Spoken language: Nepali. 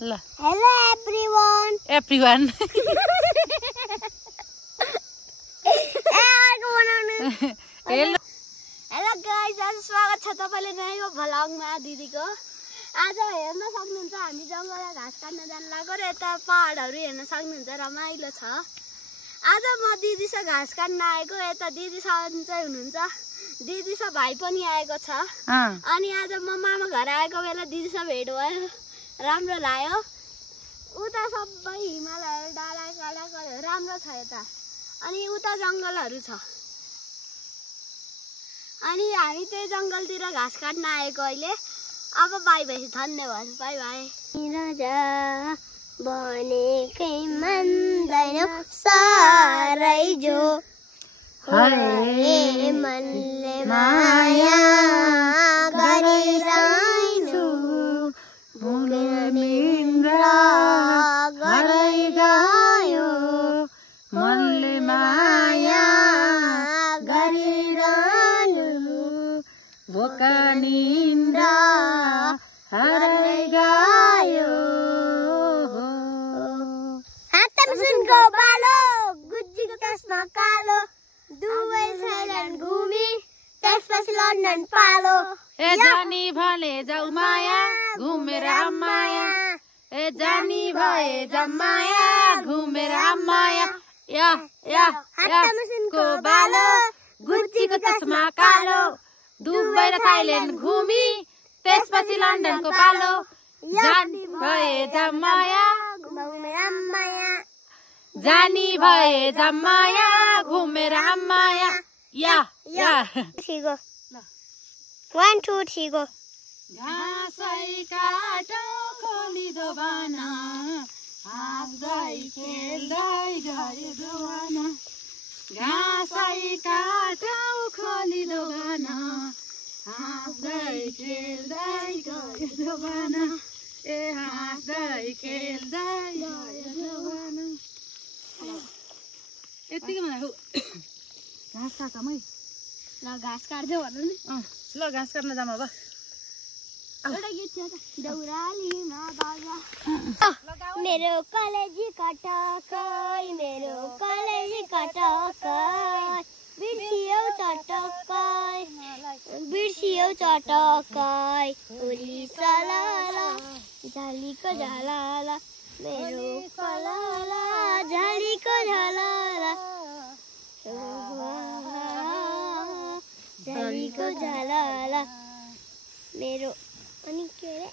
ल hello everyone everyone hello hello guys, आज स्वागत छ तपाईले नयाँ भ्लगमा दिदीको। आज हेर्न सक्नुहुन्छ हामी जंगलमा घाँस काट्न जान लागेको र यता पहाडहरु हेर्न सक्नुहुन्छ, रमाइलो छ। आज म दिदीसँग घाँस काट्न आएको, यता दिदी सन्चै हुनुहुन्छ, दिदीसँग भाइ पनि आएको छ। अनि आज म मामा घर आएको बेला दिदीसँग भेट भयो, राम्रो लाग्यो। उता सबै हिमालयहरु डाँडा काँडाहरू राम्रो छ यता, अनि उता जंगलहरु छ। अनि हामी त्यही जंगलतिर घाँस काट्न आएको अहिले। अब बाई बाई, धन्यवाद, बाई बाई। राजा भनेकै मान्दैन सारै जो, हरे मनले माया गरिरहनु, भुगेर निन्द्रा गरै गयो, मनले माया गरिरहनु, भोका निन्द्रा हरै गयो। हातमा सुनको बालो, गुज्जीको चस्मा कालो, दुवै थाइल्यान्ड घुमी त्यसपछि लन्डन पालो। ए जानी भने जाऊ माया घुमेर माया, ए जानी भए जमाया घुमेर माया। या या हातमा सुनको बालो, गुच्चीको चस्मा कालो, दुबई र थाइल्यान्ड घुमी त्यसपछि लन्डनको पालो। जानी भए जमाया घुमेर माया, जानी भए जमाया घुमेर माया। या या ठीक हो। 1 2 3 गो। घाँसै काटो खोलिदो बाना, हाँस्दै खेल्दै गयो जवाना। घाँसै काटो खोलिदो बाना, हाँस्दै खेल्दै गयो जवाना। ए हाँस्दै खेल्दै गयो जवाना। यतिकै मलाई घाँस काट मै। ल घाँस काट्दै भन्नु नि। ल घाँस काट्न जाम अब। एउटा गीत थियो त, दौरालीमा बाजा। मेरो कलेजी कटकै, मेरो कलेजी कटकै, बिर्सियौ चटक्कै, बिर्सियौ चटक्कै, उली सलाला झालीको झलाला, मेरो कलाला झालीको झलाला, झालीको झलाला, मेरो। अनि के रे